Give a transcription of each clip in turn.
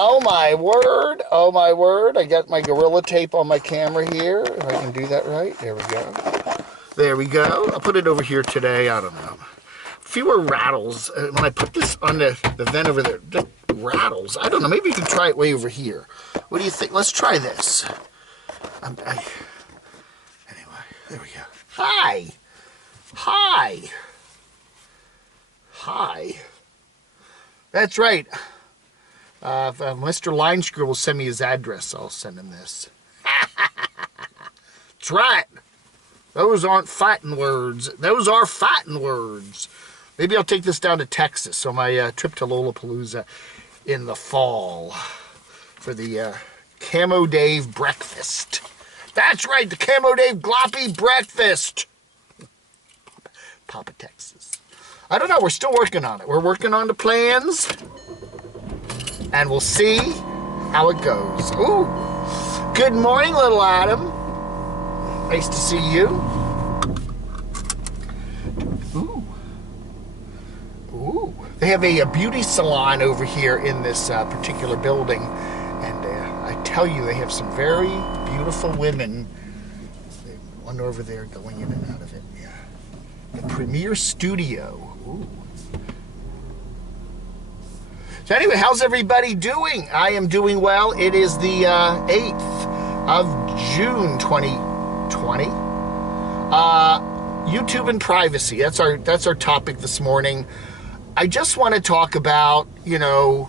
Oh my word. Oh my word. I got my Gorilla Tape on my camera here. If I can do that right. There we go. There we go. I'll put it over here today. I don't know. Fewer rattles. When I put this on the vent over there, just rattles. I don't know. Maybe you can try it way over here. What do you think? Let's try this. Anyway, there we go. Hi. Hi. Hi. That's right. If Mr. Line Screw will send me his address, I'll send him this. That's right. Those aren't fighting words. Those are fighting words. Maybe I'll take this down to Texas on my trip to Lollapalooza in the fall for the camodave breakfast. That's right, the camodave gloppy breakfast. Papa, Texas. I don't know. We're still working on it. We're working on the plans. And we'll see how it goes. Ooh. Good morning, little Adam. Nice to see you. Ooh. Ooh. They have a beauty salon over here in this particular building. And I tell you, they have some very beautiful women. One over there going in and out of it. Yeah. The Premier Studio. Ooh. So anyway, how's everybody doing? I am doing well. It is the 8th of June, 2020. YouTube and privacy. That's our topic this morning. I just want to talk about, you know,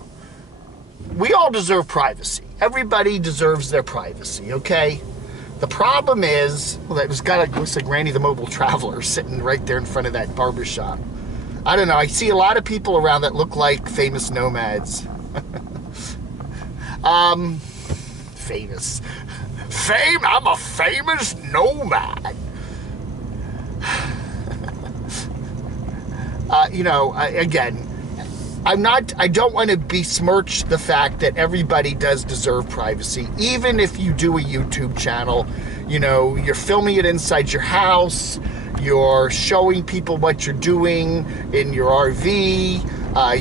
we all deserve privacy. Everybody deserves their privacy, okay? The problem is, well, that was looks like Randy the Mobile Traveler sitting right there in front of that barbershop. I don't know. I see a lot of people around that look like famous nomads. Famous. I'm a famous nomad. You know, again, I don't want to besmirch the fact that everybody does deserve privacy. Even if you do a YouTube channel, you know, you're filming it inside your house. You're showing people what you're doing in your RV.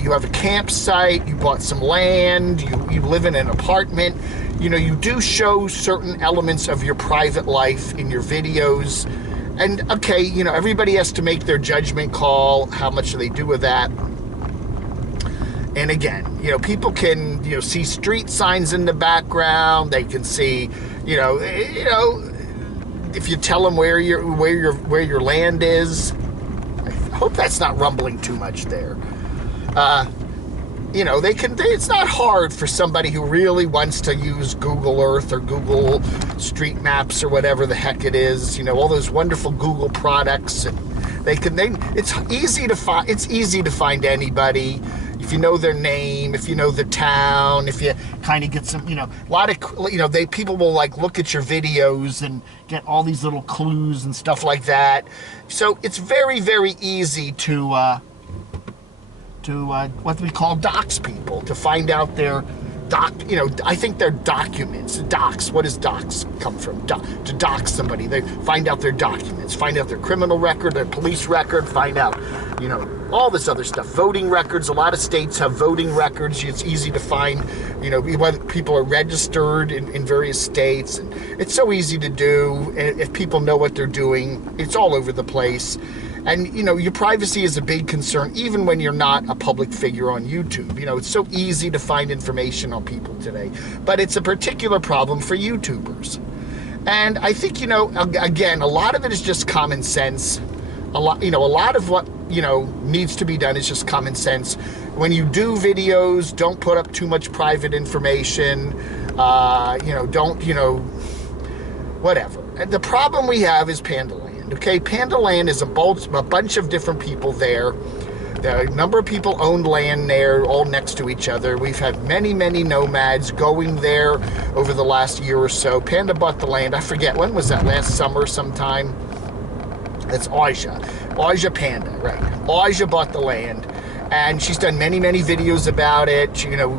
You have a campsite. You bought some land. You live in an apartment. You know, you do show certain elements of your private life in your videos. And, okay, you know, everybody has to make their judgment call. How much do they do with that? And again, you know, people can, you know, see street signs in the background. They can see, you know, if you tell them where your land is. I hope that's not rumbling too much there. You know, it's not hard for somebody who really wants to use Google Earth or Google Street Maps or whatever the heck it is, you know, all those wonderful Google products. And it's easy to find anybody. If you know their name, if you know the town, if you kind of get some, you know, a lot of, you know, people will like look at your videos and get all these little clues and stuff like that. So it's very, very easy to what we call dox people, to find out their you know, I think they're documents. Dox. What does dox come from? To dox somebody. They find out their documents, find out their criminal record, their police record, find out, you know, all this other stuff. Voting records. A lot of states have voting records. It's easy to find, you know, whether people are registered in various states. And it's so easy to do. And if people know what they're doing, it's all over the place. And, you know, your privacy is a big concern, even when you're not a public figure on YouTube. You know, it's so easy to find information on people today. But it's a particular problem for YouTubers. And I think, you know, again, a lot of it is just common sense. A lot of what, you know, needs to be done is just common sense. When you do videos, don't put up too much private information. You know, don't, you know, whatever. And the problem we have is Panda Land. Okay, Panda Land is a bunch of different people there. A number of people own land there, all next to each other. We've had many, many nomads going there over the last year or so. Panda bought the land. I forget, when was that? Last summer sometime? That's Aja Panda, right. Aja bought the land, and she's done many, many videos about it, you know,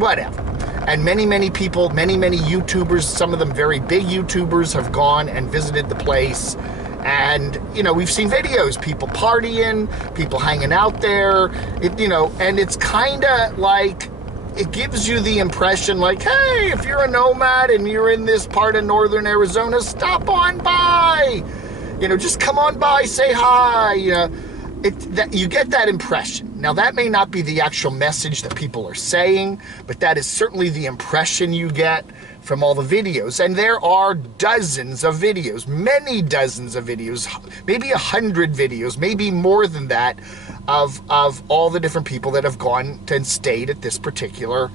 whatever. And many, many people, many, many YouTubers, some of them very big YouTubers, have gone and visited the place. And, you know, we've seen videos, people partying, people hanging out there, you know, and it's kind of like it gives you the impression like, hey, if you're a nomad and you're in this part of northern Arizona, stop on by. You know, just come on by, say hi. You know, you get that impression. Now, that may not be the actual message that people are saying, but that is certainly the impression you get from all the videos. And there are dozens of videos, many dozens of videos, maybe 100 videos, maybe more than that, of all the different people that have gone and stayed at this particular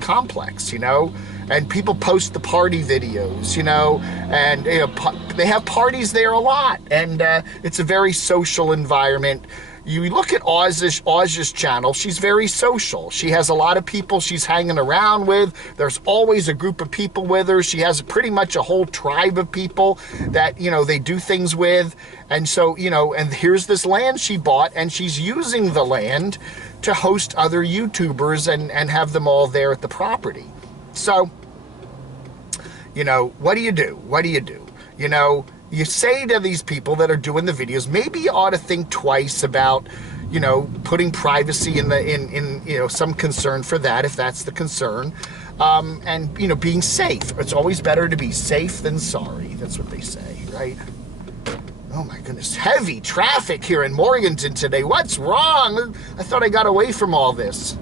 complex, you know. And people post the party videos, you know, and you know, they have parties there a lot, and it's a very social environment. You look at Oz's channel, she's very social. She has a lot of people she's hanging around with. There's always a group of people with her. She has pretty much a whole tribe of people that, you know, they do things with. And so, you know, and here's this land she bought, and she's using the land to host other YouTubers and have them all there at the property. So, you know, what do you do? What do you do? You know, you say to these people that are doing the videos, maybe you ought to think twice about, you know, putting privacy in you know, some concern for that, if that's the concern, and, you know, being safe. It's always better to be safe than sorry. That's what they say, right? Oh my goodness, heavy traffic here in Morganton today. What's wrong? I thought I got away from all this.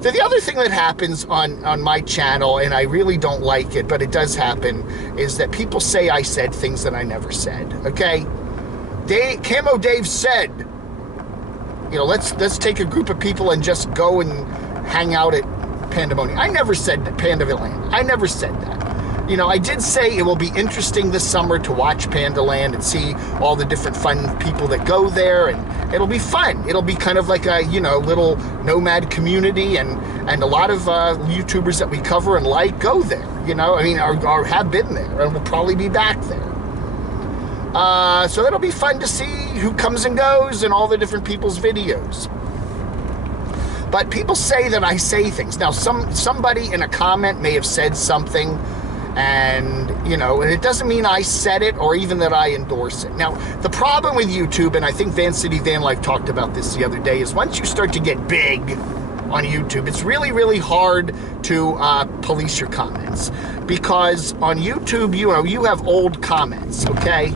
The other thing that happens on my channel, and I really don't like it, but it does happen, is that people say I said things that I never said, okay? Camo Dave said, you know, let's take a group of people and just go and hang out at Pandemonium. I never said Pandaland. I never said that. You know, I did say it will be interesting this summer to watch Pandaland and see all the different fun people that go there, and it'll be fun. It'll be kind of like a, you know, little nomad community, and a lot of YouTubers that we cover and like go there, you know, I mean, or have been there, and will probably be back there. So that'll be fun to see who comes and goes and all the different people's videos. But people say that I say things. Now, somebody in a comment may have said something, and, you know, and it doesn't mean I said it or even that I endorse it. Now, the problem with YouTube, and I think Van City Van Life talked about this the other day, is once you start to get big on YouTube, it's really, really hard to police your comments. Because on YouTube, you know, you have old comments, okay?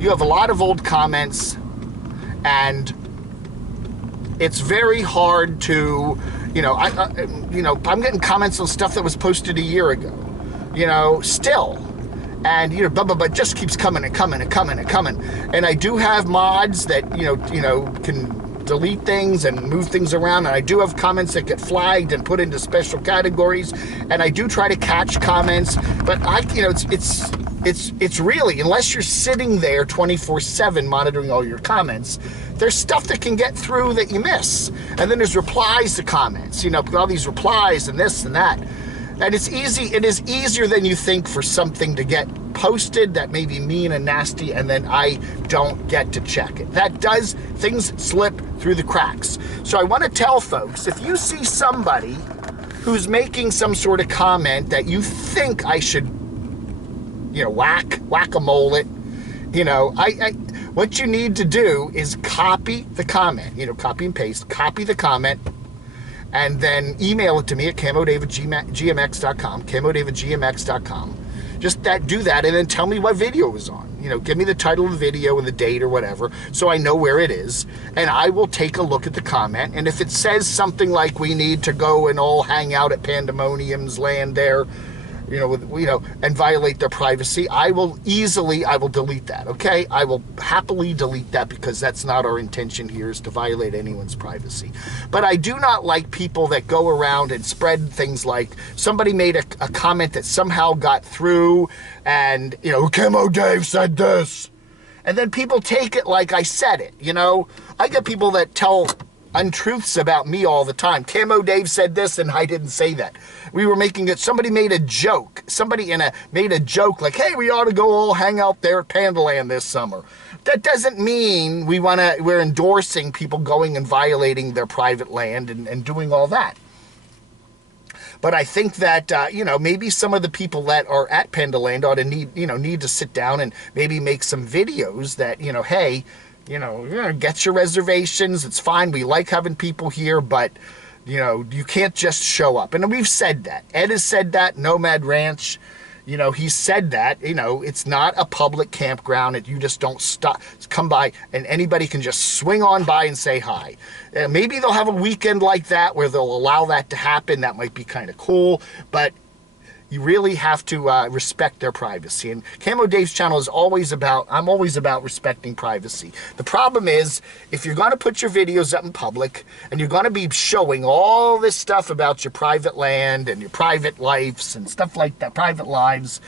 You have a lot of old comments, and it's very hard to, you know, I'm getting comments on stuff that was posted a year ago. You know, still, and, you know, but just keeps coming and coming and coming and coming. And I do have mods that, you know, can delete things and move things around, and I do have comments that get flagged and put into special categories, and I do try to catch comments, but you know, it's really, unless you're sitting there 24/7 monitoring all your comments, there's stuff that can get through that you miss. And then there's replies to comments, you know, all these replies and this and that. And it's easy, it is easier than you think for something to get posted that may be mean and nasty, and then I don't get to check it. That does, things slip through the cracks. So I want to tell folks, if you see somebody who's making some sort of comment that you think I should, you know, whack-a-mole it, you know, what you need to do is copy the comment, you know, copy and paste, copy the comment, and then email it to me at camodave@gmx.com, camodave@gmx.com. Just do that, and then tell me what video it was on. You know, give me the title of the video and the date or whatever, so I know where it is, and I will take a look at the comment. And if it says something like we need to go and all hang out at Pandemonium's land there, you know, and violate their privacy, I will delete that, okay? I will happily delete that, because that's not our intention here, is to violate anyone's privacy. But I do not like people that go around and spread things like, somebody made a comment that somehow got through, and, you know, Camo Dave said this. And then people take it like I said it, you know? I get people that tell untruths about me all the time. Camo Dave said this, and I didn't say that. We were making it, somebody made a joke. Somebody made a joke like, hey, we ought to go all hang out there at Pandaland this summer. That doesn't mean we're endorsing people going and violating their private land and doing all that. But I think that, you know, maybe some of the people that are at Pandaland ought to need to sit down and maybe make some videos that, you know, hey, Get your reservations. It's fine. We like having people here, but, you can't just show up. And we've said that. Ed has said that, Nomad Ranch. He said that, it's not a public campground. You just don't come by and anybody can just swing on by and say hi. Maybe they'll have a weekend like that where they'll allow that to happen. That might be kind of cool, but you really have to respect their privacy. And Camo Dave's channel is I'm always about respecting privacy. The problem is, if you're going to put your videos up in public and you're going to be showing all this stuff about your private land and your private lives and stuff like that, private lives,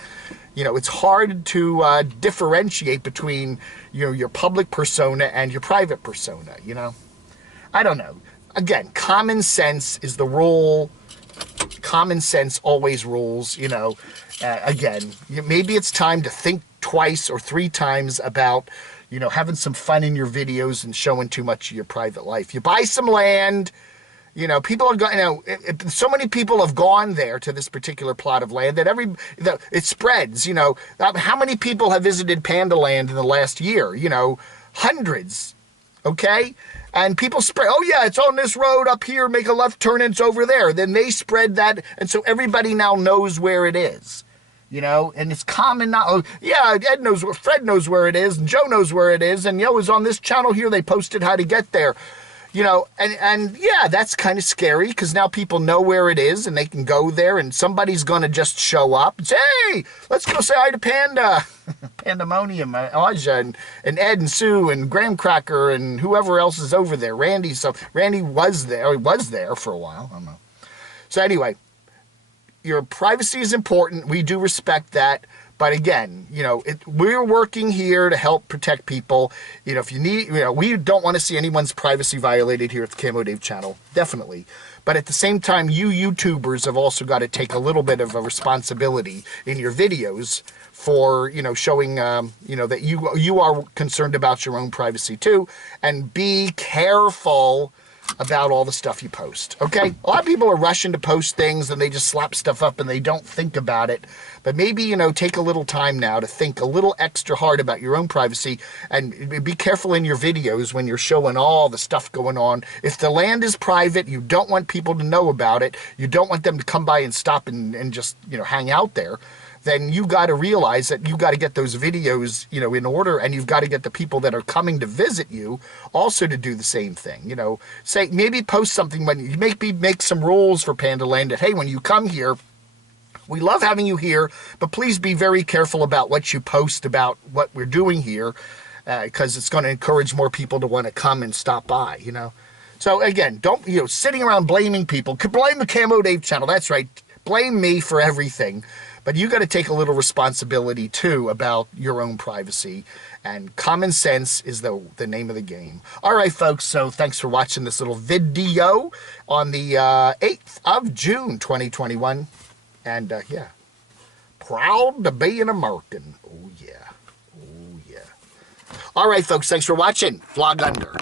it's hard to differentiate between your public persona and your private persona, I don't know. Again, common sense is the rule. Common sense always rules, again, maybe it's time to think twice or three times about, having some fun in your videos and showing too much of your private life. You buy some land, people are going, so many people have gone there to this particular plot of land that it spreads, how many people have visited Panda Land in the last year? Hundreds, okay? And people spread, oh yeah, it's on this road up here, make a left turn, and it's over there. Then they spread that, and so everybody now knows where it is, and it's common now. Oh, yeah, Fred knows where it is, and Joe knows where it is, and it was on this channel here, they posted how to get there. And yeah, that's kind of scary because now people know where it is and they can go there and somebody's going to just show up and say, hey, let's go say hi to Panda, Pandemonium, Aja, and Ed and Sue and Graham Cracker and whoever else is over there. Randy. So Randy was there for a while. I don't know. So anyway, your privacy is important. We do respect that. But again, we're working here to help protect people. If you need, we don't want to see anyone's privacy violated here at the Camo Dave channel, definitely. But at the same time, you YouTubers have also got to take a little bit of a responsibility in your videos for, showing, that you are concerned about your own privacy too. And be careful about all the stuff you post, okay? A lot of people are rushing to post things and they just slap stuff up and they don't think about it. But maybe, take a little time now to think a little extra hard about your own privacy and be careful in your videos when you're showing all the stuff going on. If the land is private, you don't want people to know about it. You don't want them to come by and stop and just, hang out there. Then you got to realize that you got to get those videos, in order, and you've got to get the people that are coming to visit you also to do the same thing. Say, maybe post something when you make some rules for Panda Land that, hey, when you come here, we love having you here, but please be very careful about what you post about what we're doing here, because it's going to encourage more people to want to come and stop by, So again, don't, sitting around blaming people. Blame the Camo Dave channel. That's right. Blame me for everything. But you got to take a little responsibility, too, about your own privacy. And common sense is the name of the game. All right, folks, so thanks for watching this little video on the 8th of June, 2021. And, yeah, proud to be an American. Oh, yeah. Oh, yeah. All right, folks, thanks for watching. Vlog under.